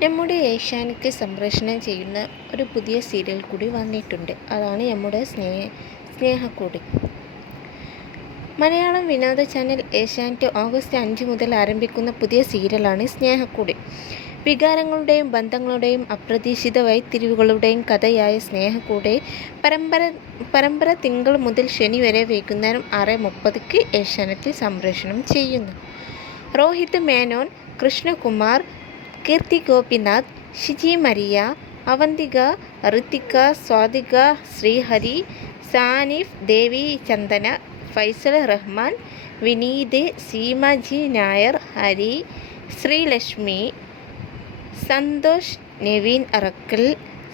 നമ്മുടെ ഏഷ്യാനെറ്റ് സംപ്രേഷണം ചെയ്യുന്ന ഒരു പുതിയ സീരിയൽ കൂടി വന്നിട്ടുണ്ട്. അതാണ് നമ്മുടെ സ്നേഹക്കൂട്. മലയാളം വിനോദ ചാനൽ ഏഷ്യാനെറ്റ് ഓഗസ്റ്റ് 5 മുതൽ ആരംഭിക്കുന്ന പുതിയ സീരിയലാണ് സ്നേഹക്കൂട്. വികാരങ്ങളുടെയും ബന്ധങ്ങളുടെയും അപ്രതീക്ഷിത വഴിത്തിരിവുകളുടെയും കഥയായ സ്നേഹക്കൂട് പരമ്പര തിങ്കൾ മുതൽ ശനി വരെ വൈകുന്നേരം 6:30 ഏഷ്യാനെറ്റിൽ സംപ്രേഷണം ചെയ്യുന്നു. രോഹിത് മേനോൻ, കൃഷ്ണകുമാർ, കീർത്തി ഗോപിനാഥ്, ഷിജി മരിയ, അവന്തിക, ഋത്തിക, സ്വാതിക, ശ്രീഹരി, സാനിഫ്, ദേവി ചന്ദന, ഫൈസൽ റഹ്മാൻ, വിനീത്, സീമ ജി നായർ, ഹരി, ശ്രീലക്ഷ്മി, സന്തോഷ്, നവീൻ അറക്കൽ,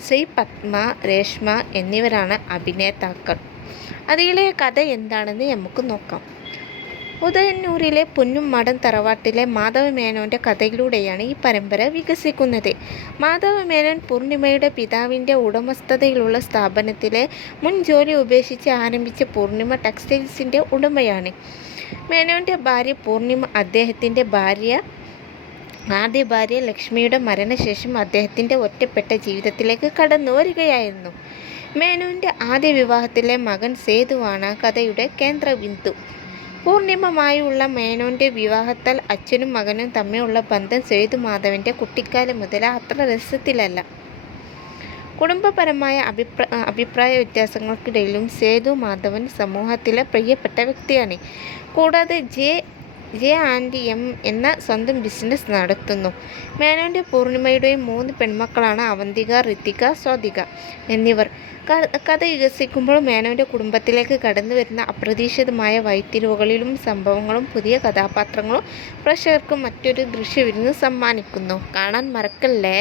ശ്രീ പത്മ, രേഷ്മ എന്നിവരാണ് അഭിനേതാക്കൾ. അതിലെ കഥ എന്താണെന്ന് നമുക്ക് നോക്കാം. ഉദയന്നൂരിലെ പുന്നുംമാടൻ തറവാട്ടിലെ മാധവ മേനോൻ്റെ കഥയിലൂടെയാണ് ഈ പരമ്പര വികസിക്കുന്നത്. മാധവ മേനോൻ പൂർണിമയുടെ പിതാവിൻ്റെ ഉടമസ്ഥതയിലുള്ള സ്ഥാപനത്തിലെ മുൻ ജോലി ഉപേക്ഷിച്ച് ആരംഭിച്ച പൂർണിമ ടെക്സ്റ്റൈൽസിൻ്റെ ഉടമയാണ്. മേനോൻ്റെ ഭാര്യ പൂർണിമ അദ്ദേഹത്തിൻ്റെ ആദ്യ ഭാര്യ ലക്ഷ്മിയുടെ മരണശേഷം അദ്ദേഹത്തിൻ്റെ ഒറ്റപ്പെട്ട ജീവിതത്തിലേക്ക് കടന്നു വരികയായിരുന്നു. മേനോൻ്റെ ആദ്യ വിവാഹത്തിലെ മകൻ സേതുവാണ് കഥയുടെ കേന്ദ്രബിന്ദു. പൂർണിമയുമായുള്ള മേനോൻ്റെ വിവാഹത്താൽ അച്ഛനും മകനും തമ്മിലുള്ള ബന്ധം സേതുമാധവൻ്റെ കുട്ടിക്കാലം മുതൽ അത്ര രസത്തിലല്ല. കുടുംബപരമായ അഭിപ്രായ വ്യത്യാസങ്ങൾക്കിടയിലും സേതുമാധവൻ സമൂഹത്തിലെ പ്രിയപ്പെട്ട വ്യക്തിയാണ്. കൂടാതെ ജെ ആൻഡ് എം എന്ന സ്വന്തം ബിസിനസ് നടത്തുന്നു. മേനോൻ്റെ പൂർണിമയുടെയും 3 പെൺമക്കളാണ് അവന്തിക, ഋത്തിക, സ്വാതിക എന്നിവർ. കഥ വികസിക്കുമ്പോൾ മേനോൻ്റെ കുടുംബത്തിലേക്ക് കടന്നു വരുന്ന അപ്രതീക്ഷിതമായ വഴിത്തിരിവുകളിലും സംഭവങ്ങളും പുതിയ കഥാപാത്രങ്ങളും പ്രേക്ഷകർക്ക് മറ്റൊരു ദൃശ്യവിരുന്ന് സമ്മാനിക്കുന്നു. കാണാൻ മറക്കല്ലേ.